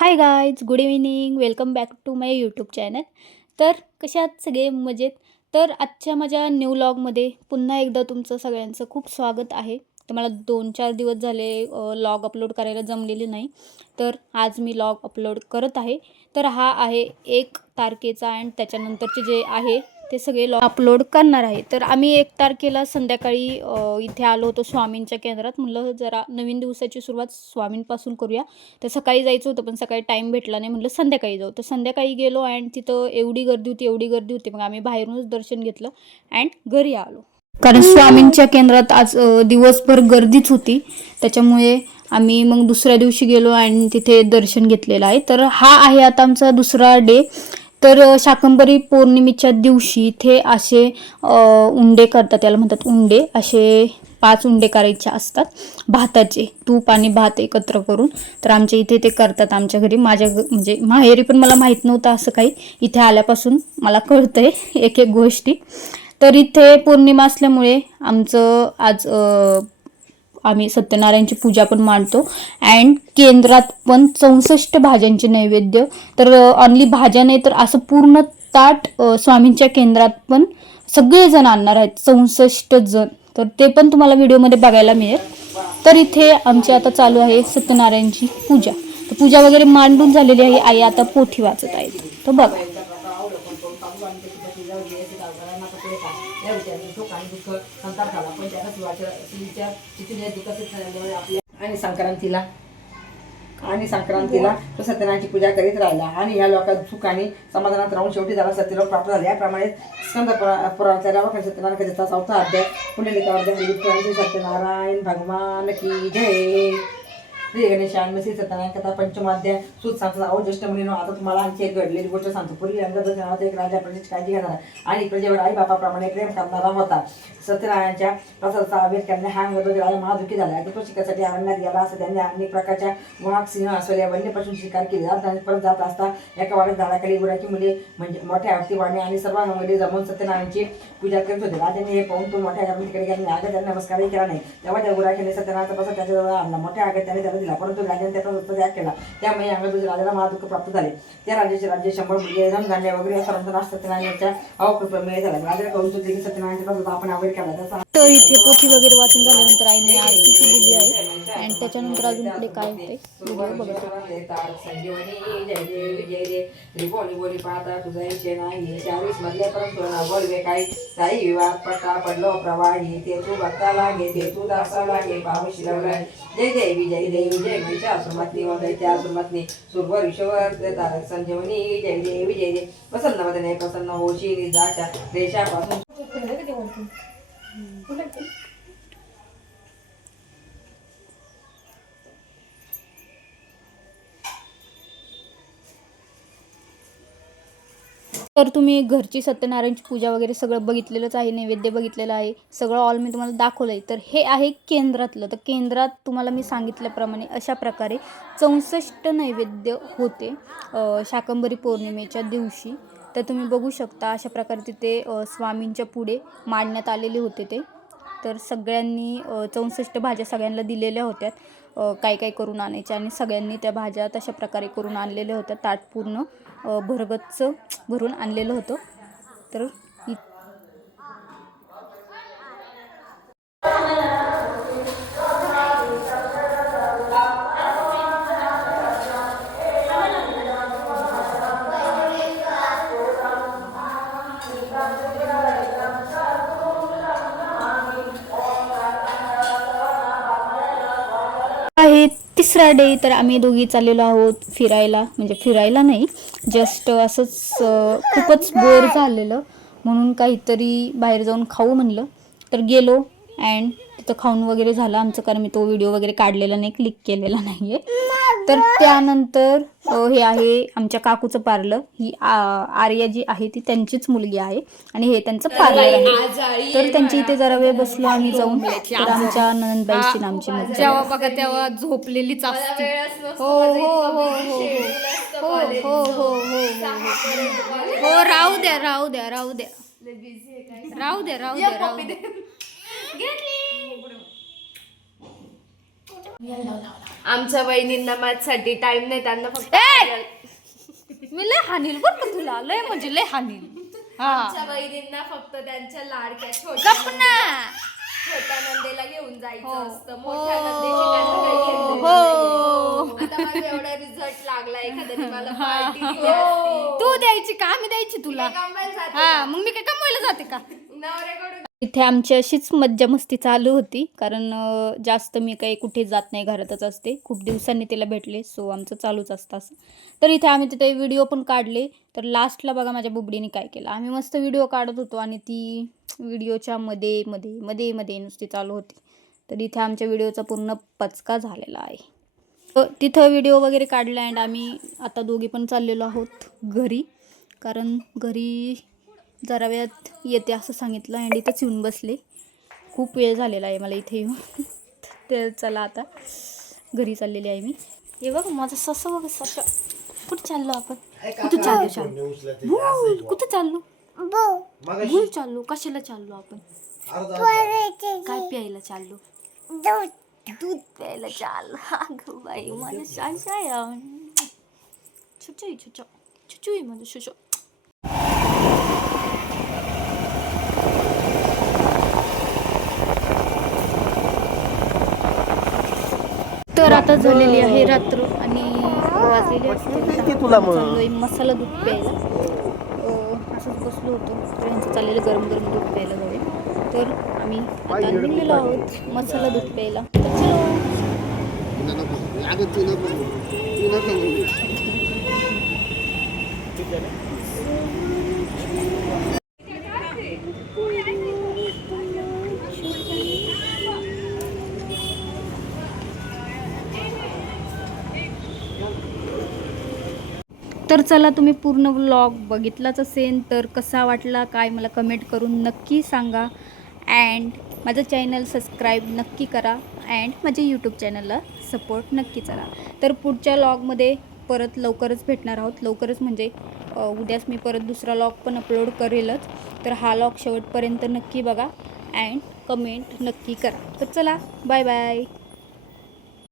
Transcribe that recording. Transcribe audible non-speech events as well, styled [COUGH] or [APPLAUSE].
Hi guys good evening welcome back to my YouTube channel तर कशा सगळे मजेत? तर आजच्या माझ्या न्यू लॉगमध्ये पुन्हा एकदा तुमचं सगळ्यांचं खूप स्वागत आहे. तर मला दोन चार दिवस झाले लॉग अपलोड करायला जमलेले नाही. तर आज मी लॉग अपलोड करत आहे. तर हा आहे एक तारखेचा अँड त्याच्यानंतरचे जे आहे ते सगळे लॉ अपलोड करणार आहे. तर आम्ही एक तारखेला संध्याकाळी इथे आलो होतो स्वामींच्या केंद्रात. म्हणलं जरा नवीन दिवसाची सुरुवात स्वामींपासून करूया. तर सकाळी जायचं होतं पण सकाळी टाईम भेटला नाही. म्हणलं संध्याकाळी जाऊ. तर संध्याकाळी गेलो अँड तिथं एवढी गर्दी होती एवढी गर्दी होती. मग आम्ही बाहेरूनच दर्शन घेतलं अँड घरी आलो. कारण स्वामींच्या केंद्रात आज दिवसभर गर्दीच होती. त्याच्यामुळे आम्ही मग दुसऱ्या दिवशी गेलो आणि तिथे दर्शन घेतलेलं आहे. तर हा आहे आता आमचा दुसरा डे तर शाकंबरी शाकंभरी पौर्णिमेच्या दिवशी इथे असे उंडे करतात त्याला म्हणतात उंडे. असे पाच उंडे करायचे असतात. भाताचे तूप आणि भात एकत्र करून. तर आमच्या इथे ते करतात आमच्या घरी. माझ्या घ- म्हणजे माहेरी पण मला माहीत नव्हतं असं काही. इथे आल्यापासून मला कळतंय [LAUGHS] एक एक गोष्टी. तर इथे पौर्णिमा असल्यामुळे आमचं आज आम्ही सत्यनारायणची पूजा पण मांडतो. अँड केंद्रात पण चौसष्ट भाज्यांचे नैवेद्य. तर ऑनली भाज्या नाही तर असं पूर्ण ताट स्वामींच्या केंद्रात पण सगळेजण आणणार आहेत चौसष्ट जण. तर ते पण तुम्हाला व्हिडिओमध्ये बघायला मिळेल. तर इथे आमची आता चालू आहे सत्यनारायणची पूजा. तर पूजा वगैरे मांडून झालेली आहे. आई आता पोथी वाचत आहेत. तर बघा. संसार झाला. पण त्याला सुरुवातीच्या तिथे विकसित झाल्यामुळे आपल्या आणि संक्रांतीला आणि संक्रांतीला तो सत्यनारायणची पूजा करीत राहिला. आणि या लोकात सुख आणि समाधानात राहून शेवटी त्याला सत्यलोक प्राप्त झाले. याप्रमाणे स्कंद पुरा- पुराणाच्या सत्यनारायण कथेचा चौथा अध्याय पुंडलिकावर सत्यनारायण भगवान की जय. श्री गणेशान श्री सत्यनारायण कथा पंचमाध्याय सूत सांगतात अहो ज्येष्ठ मुलीनो आता तुम्हाला आणखी एक घडलेली गोष्ट सांगतो. पूर्वी अंगद एक राजा प्रजेची काळजी घेणारा आणि प्रजेवर आई बापाप्रमाणे प्रेम करणारा होता. सत्यनारायणच्या प्रसादाचा अभ्यास करणे हा अंगद राजा महादुखी झाला. आहे तो शिकासाठी अरण्यात गेला असं त्यांनी अनेक प्रकारच्या वाघ सिंह असलेल्या वन्यपासून शिकार केली. जात आणि परत जात असता एका वाड्यात झाडाखाली गुराची मुले म्हणजे मोठ्या आरती वाणी आणि सर्व मुली जमून सत्यनारायणची पूजा करत होते. राजाने हे पाहून तो मोठ्या घरात गेला. आगत त्यांना नमस्कारही केला नाही. तेव्हा त्या गुराखेने सत्यनारायणचा प्रसाद त्याच्याजवळ आणला. मोठ्या आगत त्याने त्याला दिला. परंतु राजाने त्याचा उत्तर त्याग केला. त्यामुळे अंगद राजाला महादुःख प्राप्त झाले. त्या राजाचे राज्य शंभर मुलगे धनधान्य वगैरे सर्वांचा नाश सत्यनारायणच्या अवकृपेमुळे झाला. राजाला कळून चुकले की सत्यनारायणचा आपण अवैध केला. त्याचा तर इथे पोथी वगैरे वाचून झाल्यानंतर आईने आरती केलेली आहे. आणि त्याच्यानंतर अजून पुढे काय होते? व्हिडिओ बघा. पडलो प्रवाही. ते तू भक्ता लागे ते तू दासा लागे पाहू शिरवलाय जय देवी जय. देवी विजय घ्यायचे आश्रमातनी वाजायच्या आश्रमातनी सुरव ऋषवर तारक संजीवनी जय जय विजय जय. प्रसन्न वदने प्रसन्न होशी निजाच्या देशापासून. तर तुम्ही घरची सत्यनारायणची पूजा वगैरे सगळं बघितलेलंच आहे नैवेद्य बघितलेलं आहे सगळं ऑल मी तुम्हाला दाखवलं आहे तर हे आहे केंद्रातलं. तर केंद्रात तुम्हाला मी सांगितल्याप्रमाणे अशा प्रकारे चौसष्ट नैवेद्य होते शाकंबरी शाकंभरी पौर्णिमेच्या दिवशी. तर तुम्ही बघू शकता अशा प्रकारे तिथे स्वामींच्या पुढे मांडण्यात आलेले होते ते. तर सगळ्यांनी चौसष्ट भाज्या सगळ्यांना दिलेल्या होत्या काय काय करून आणायच्या आणि सगळ्यांनी त्या भाज्या तशा प्रकारे करून आणलेल्या होत्या. ताट पूर्ण भरगच्च भरून आणलेलं होतं. तर इ- तिसरा डे तर आम्ही दोघी चाललेलो आहोत फिरायला म्हणजे फिरायला नाही जस्ट असंच खूपच बोर झालेलं. म्हणून काहीतरी बाहेर जाऊन खाऊ म्हणलं. तर गेलो अँड जास्त खाऊन वगैरे झालं आमचं कारण मी तो व्हिडिओ वगैरे काढलेला नाही क्लिक केलेला नाही आहे तर त्यानंतर हे आहे आमच्या काकूचं पार्लर. ही आर्या जी आहे ती त्यांचीच मुलगी आहे आणि हे त्यांचं पार्लर आहे. तर त्यांची इथे जरा वेळ बसलो आम्ही जाऊन. तर आमच्या नंदनबाईची आमची मुलगी. जेव्हा बघा तेव्हा झोपलेलीच असते. हो हो हो, हो हो हो हो. हो हो हो राहू द्या राहू द्या राहू द्या. राहू द्या राहू द्या राहू द्या. आमच्या बहिणींना माझ्यासाठी टाइम नाही त्यांना फक्त! मी लय हानील का तुला? लय म्हणजे लय हानील. हा. आमच्या बहिणींना फक्त त्यांच्या लाडक्या छोट्या गप ना. छोट्या नंदेला घेऊन जायचं हो. असतं. मोठ्या नंदेशी त्यांना काही घेणं हो. देणं नाही. आता माझा एवढा रिझल्ट लागला एखाद्याने मला पार्टी दिली असती. तू द्यायची का? आम्ही द्यायची तुला. मी कमवायला जाते हा मग मी काय कमवायला जाते का? इथे आमची अशीच मज्जा मस्ती चालू होती कारण जास्त मी काही कुठे जात नाही घरातच असते. खूप दिवसांनी तिला भेटले सो आमचं चालूच असतं असं. तर इथे आम्ही तिथे व्हिडिओ पण काढले. तर लास्टला बघा माझ्या बुबडीने काय केलं. आम्ही मस्त व्हिडिओ काढत होतो आणि ती व्हिडिओच्या मध्ये मध्ये मध्ये मध्ये नुसती चालू होती. तर इथे आमच्या व्हिडिओचा पूर्ण पचका झालेला आहे. तर तिथं व्हिडिओ वगैरे काढला अँड आम्ही आता दोघी पण चाललेलो आहोत घरी. कारण घरी जरा वेळात येते असं सांगितलं अँड इथंच येऊन बसले. खूप वेळ झालेला आहे मला इथे येऊन. तर चला आता घरी चाललेली आहे मी. हे बघ माझं ससं बघ ससं. कुठं चाललो आपण? कुठं चाललो? चाललो भूल, कुठं चाललो? भूल चाललो कशाला चाललो आपण? काय प्यायला चाललो? दूध. प्यायला चाल अगं बाई माझं शाशाया छुचू छुचू छुचू आहे माझं छुचू तर आता झालेली आहे रात्र आणि वाजलेली असते चाललोय मसाला दूध प्यायला. असंच बसलो होतो. यांचं चाललेलं गरम गरम दूध प्यायला जाऊया तर आम्ही आता निघलेलो आहोत मसाला दूध प्यायला. तर चला तुम्ही पूर्ण व्लॉग बघितलाच असेल तर कसा वाटला काय मला कमेंट करून नक्की सांगा. अँड माझं चॅनल सबस्क्राईब नक्की करा अँड माझ्या यूट्यूब चॅनलला सपोर्ट नक्की करा तर पुढच्या लॉगमध्ये परत लवकरच भेटणार आहोत. लवकरच म्हणजे उद्याच मी परत दुसरा लॉग पण अपलोड करेलच. तर हा लॉग शेवटपर्यंत नक्की बघा अँड कमेंट नक्की करा. तर चला बाय बाय